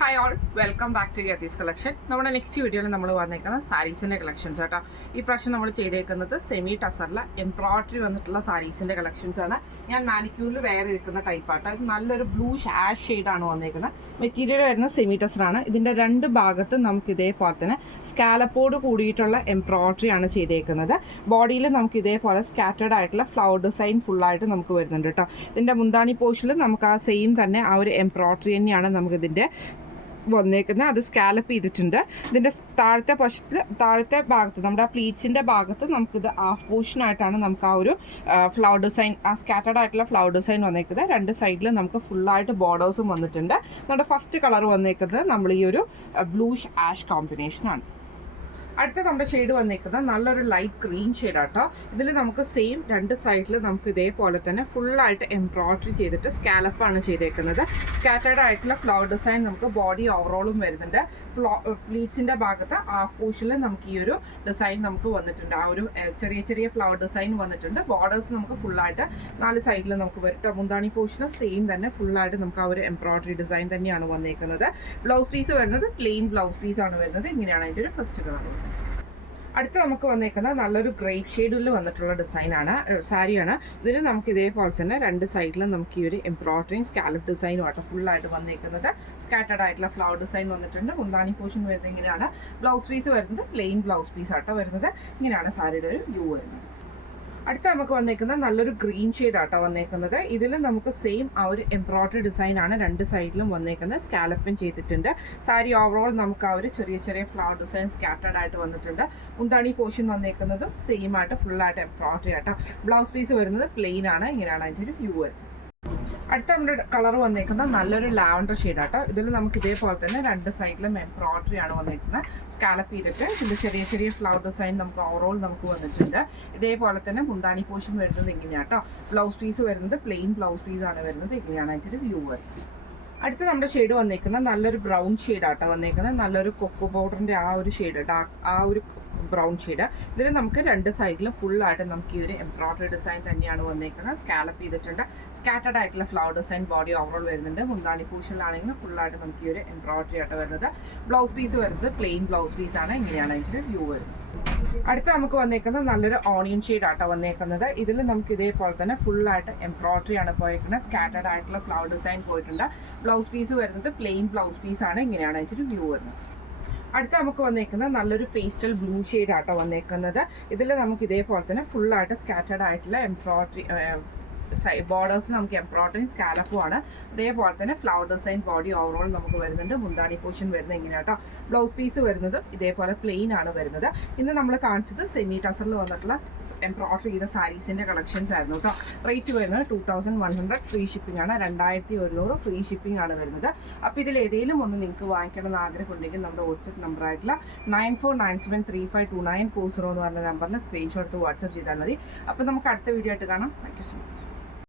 Hi all, welcome back to യത്തീസ് collection. നമ്മുടെ next വീഡിയോയിൽ നമ്മൾ വന്നേക്കുന്നത് സാരീസിൻ്റെ കളക്ഷൻസ് കേട്ടോ. ഈ പ്രാവശ്യം നമ്മൾ ചെയ്തേക്കുന്നത് സെമി ടസറിലെ എംബ്രോയിഡറി വന്നിട്ടുള്ള സാരീസിൻ്റെ കളക്ഷൻസ് ആണ്. ഞാൻ മാനിക്യൂറിൽ വേറെ ഇരിക്കുന്ന ടൈപ്പാട്ടോ. ഇത് നല്ലൊരു ബ്ലൂ ഷാഷ് ഷെയ്ഡാണ് വന്നേക്കുന്നത്. മെറ്റീരിയൽ വരുന്ന സെമി ടസറാണ്. ഇതിൻ്റെ രണ്ട് ഭാഗത്തും നമുക്ക് ഇതേപോലെ തന്നെ സ്കാലപ്പോട് കൂടിയിട്ടുള്ള എംബ്രോയിഡറി ആണ് ചെയ്തേക്കുന്നത്. ബോഡിയിൽ നമുക്ക് ഇതേപോലെ സ്കാറ്റേഡ് ആയിട്ടുള്ള ഫ്ലവർ ഡിസൈൻ ഫുള്ളായിട്ട് നമുക്ക് വരുന്നുണ്ട് കേട്ടോ. ഇതിൻ്റെ മുന്താണി പോർഷനിൽ നമുക്ക് ആ സെയിം തന്നെ ആ ഒരു എംബ്രോയിഡറി തന്നെയാണ് നമുക്കിതിൻ്റെ വന്നേക്കുന്നത്. അത് സ്കാലപ്പ് ചെയ്തിട്ടുണ്ട്. ഇതിൻ്റെ താഴത്തെ ഭാഗത്ത് നമ്മുടെ ആ പ്ലീറ്റ്സിൻ്റെ ഭാഗത്ത് നമുക്കിത് ഹാഫ് പോർഷനായിട്ടാണ് നമുക്ക് ആ ഒരു ഫ്ലവർ ഡിസൈൻ, ആ സ്കാറ്റേഡ് ആയിട്ടുള്ള ഫ്ലവർ ഡിസൈൻ വന്നേക്കുന്നത്. രണ്ട് സൈഡിൽ നമുക്ക് ഫുള്ളായിട്ട് ബോർഡേഴ്സും വന്നിട്ടുണ്ട്. നമ്മുടെ ഫസ്റ്റ് കളർ വന്നേക്കുന്നത് നമ്മൾ ഈ ഒരു ബ്ലൂഷ് ആഷ് കോമ്പിനേഷനാണ്. അടുത്ത നമ്മുടെ ഷെയ്ഡ് വന്നേക്കുന്നത് നല്ലൊരു ലൈറ്റ് ഗ്രീൻ ഷെയ്ഡാട്ടോ. ഇതിൽ നമുക്ക് സെയിം രണ്ട് സൈഡിൽ നമുക്ക് ഇതേപോലെ തന്നെ ഫുള്ളായിട്ട് എംബ്രോയിഡറി ചെയ്തിട്ട് സ്കാലപ്പാണ് ചെയ്തേക്കുന്നത്. സ്കാറ്റേഡ് ആയിട്ടുള്ള ഫ്ലവർ ഡിസൈൻ നമുക്ക് ബോഡി ഓവറോളും വരുന്നുണ്ട്. പ്ലീറ്റ്സിൻ്റെ ഭാഗത്ത് ഹാഫ് പോർഷനിൽ നമുക്ക് ഈ ഒരു ഡിസൈൻ നമുക്ക് വന്നിട്ടുണ്ട്. ആ ഒരു ചെറിയ ചെറിയ ഫ്ലവർ ഡിസൈൻ വന്നിട്ടുണ്ട്. ബോർഡേഴ്സ് നമുക്ക് ഫുള്ളായിട്ട് നാല് സൈഡിൽ നമുക്ക് വരട്ടെ. മുന്താണി പോർഷനും സെയിം തന്നെ ഫുള്ളായിട്ട് നമുക്ക് ആ ഒരു എംബ്രോയിഡറി ഡിസൈൻ തന്നെയാണ് വന്നേക്കുന്നത്. ബ്ലൗസ് പീസ് വരുന്നത് പ്ലെയിൻ ബ്ലൗസ് പീസാണ് വരുന്നത്. ഇങ്ങനെയാണ് അതിൻ്റെ ഒരു ഫസ്റ്റ് കളർ. അടുത്ത നമുക്ക് വന്നേക്കുന്നത് നല്ലൊരു ഗ്രേപ്പ് ഷെയ്ഡിൽ വന്നിട്ടുള്ള ഡിസൈനാണ്, സാരിയാണ്. ഇതിൽ നമുക്ക് ഇതേപോലെ തന്നെ രണ്ട് സൈഡിലും നമുക്ക് ഈ ഒരു എംബ്രോയിഡറിയും സ്കാലപ്പ് ഡിസൈനും ആയിട്ട് ഫുള്ളായിട്ട് വന്നേക്കുന്നത്. സ്കാറ്റേഡ് ആയിട്ടുള്ള ഫ്ലവർ ഡിസൈൻ വന്നിട്ടുണ്ട്. മുന്താണി പോർഷൻ വരുന്നത് ഇങ്ങനെയാണ്. ബ്ലൗസ് പീസ് വരുന്നത് പ്ലെയിൻ ബ്ലൗസ് പീസ് ആട്ടോ വരുന്നത്. ഇങ്ങനെയാണ് സാരിയുടെ ഒരു വ്യൂ വരുന്നത്. അടുത്ത നമുക്ക് വന്നേക്കുന്നത് നല്ലൊരു ഗ്രീൻ ഷെയ്ഡ് ആട്ടോ വന്നേക്കുന്നത്. ഇതിൽ നമുക്ക് സെയിം ആ ഒരു എംബ്രോയിഡറി ഡിസൈൻ ആണ് രണ്ട് സൈഡിലും വന്നേക്കുന്നത്. സ്കാലപ്പും ചെയ്തിട്ടുണ്ട്. സാരി ഓവറോൾ നമുക്ക് ആ ഒരു ചെറിയ ചെറിയ ഫ്ലവർ ഡിസൈൻ സ്കാറ്റേഡ് ആയിട്ട് വന്നിട്ടുണ്ട്. മുന്താണി പോർഷൻ വന്നേക്കുന്നതും സെയിം ആയിട്ട് ഫുള്ളായിട്ട് എംബ്രോയിഡറി ആട്ടോ. ബ്ലൗസ് പീസ് വരുന്നത് പ്ലെയിൻ ആണ്. ഇങ്ങനെയാണ് അതിൻ്റെ ഒരു വ്യൂ വരുന്നത്. അടുത്ത നമ്മുടെ കളർ വന്നേക്കുന്നത് നല്ലൊരു ലാവൻഡർ ഷെയ്ഡാട്ടോ. ഇതിൽ നമുക്ക് ഇതേപോലെ തന്നെ രണ്ട് സൈഡിലും എംബ്രോയിഡറി ആണ് വന്നേക്കുന്നത്. സ്കാലപ്പ് ചെയ്തിട്ട് ഇതിൻ്റെ ചെറിയ ചെറിയ ഫ്ലവർ ഡിസൈൻ നമുക്ക് ഓവറോൾ നമുക്ക് വന്നിട്ടുണ്ട്. ഇതേപോലെ തന്നെ മുന്താണി പോർഷൻ വരുന്നത് ഇങ്ങനെയാട്ടോ. ബ്ലൗസ് പീസ് വരുന്നത് പ്ലെയിൻ ബ്ലൗസ് പീസാണ് വരുന്നത്. ഇങ്ങനെയാണ് അതിൻ്റെ ഒരു വ്യൂ വരുന്നത്. അടുത്ത നമ്മുടെ ഷെയ്ഡ് വന്നേക്കുന്നത് നല്ലൊരു ബ്രൗൺ ഷെയ്ഡാട്ടോ വന്നേക്കുന്നത്. നല്ലൊരു കൊക്കോ പൗഡറിൻ്റെ ആ ഒരു ഷെയ്ഡ്, ആ ഒരു ബ്രൗൺ ഷെയ്ഡ്. ഇതിൽ നമുക്ക് രണ്ട് സൈഡിലും ഫുള്ളായിട്ട് നമുക്ക് ഈ ഒരു എംബ്രോയിഡറി ഡിസൈൻ തന്നെയാണ് വന്നേക്കുന്നത്. സ്കാലപ്പ് ചെയ്തിട്ടുണ്ട്. സ്കാറ്റേഡ് ആയിട്ടുള്ള ഫ്ലവർ ഡിസൈൻ ബോഡി ഓവറോൾ വരുന്നുണ്ട്. മുന്താണി പോർഷനിലാണെങ്കിൽ ഫുള്ളായിട്ട് നമുക്ക് ഈ ഒരു എംബ്രോയിഡറി ആയിട്ട് വരുന്നത്. ബ്ലൗസ് പീസ് വരുന്നത് പ്ലെയിൻ ബ്ലൗസ് പീസാണ്. ഇങ്ങനെയാണ് അതിൻ്റെ വ്യൂ വരുന്നത്. അടുത്ത നമുക്ക് വന്നേക്കുന്നത് നല്ലൊരു ഓണിയൻ ഷെയ്ഡ് ആട്ടോ വന്നേക്കുന്നത്. ഇതിൽ നമുക്ക് ഇതേപോലെ തന്നെ ഫുള്ളായിട്ട് എംബ്രോയിഡറി ആണ് പോയിരിക്കുന്നത്. സ്കാറ്റേഡ് ആയിട്ടുള്ള ഫ്ലവർ ഡിസൈൻ പോയിട്ടുണ്ട്. ബ്ലൗസ് പീസ് വരുന്നത് പ്ലെയിൻ ബ്ലൗസ് പീസാണ്. ഇങ്ങനെയാണ് അതിൻ്റെ ഒരു വ്യൂ വരുന്നത്. അടുത്ത നമുക്ക് വന്നേക്കുന്നത് നല്ലൊരു പേസ്റ്റൽ ബ്ലൂ ഷെയ്ഡ് ആട്ടോ വന്നേക്കുന്നത്. ഇതിൽ നമുക്ക് ഇതേപോലെ തന്നെ ഫുള്ളായിട്ട് സ്കാറ്റേഡ് ആയിട്ടുള്ള എംബ്രോയിഡറി ബോർഡേഴ്സിൽ നമുക്ക് എംബ്രോയിഡറിയും സ്കാലപ്പും ആണ്. അതേപോലെ തന്നെ ഫ്ലവർ ഡിസൈൻ ബോഡി ഓവറോൾ നമുക്ക് വരുന്നുണ്ട്. മുന്താണി പോർഷൻ വരുന്നത് ഇങ്ങനെ കേട്ടോ. ബ്ലൗസ് പീസ് വരുന്നത് ഇതേപോലെ പ്ലെയിൻ ആണ് വരുന്നത്. ഇന്ന് നമ്മൾ കാണിച്ചത് സെമി ടസറിൽ വന്നിട്ടുള്ള എംബ്രോയിഡറി ചെയ്ത സാരീസിൻ്റെ കളക്ഷൻസ് ആയിരുന്നു കേട്ടോ. റേറ്റ് വരുന്നത് 2100 ഫ്രീ ഷിപ്പിംഗ് ആണ്. 2100 ഫ്രീ ഷിപ്പിംഗ് ആണ് വരുന്നത്. അപ്പോൾ ഇതിൽ ഏതെങ്കിലും ഒന്ന് നിങ്ങൾക്ക് വാങ്ങിക്കണമെന്ന് ആഗ്രഹമുണ്ടെങ്കിൽ നമ്മുടെ വാട്സപ്പ് നമ്പറായിട്ടുള്ള 9497352940 എന്ന് പറഞ്ഞ നമ്പറിൽ സ്ക്രീൻഷോട്ട് എടുത്ത് വാട്സപ്പ് ചെയ്താൽ മതി. അപ്പോൾ നമുക്ക് അടുത്ത വീഡിയോ ആയിട്ട് കാണാം. Thank you so much.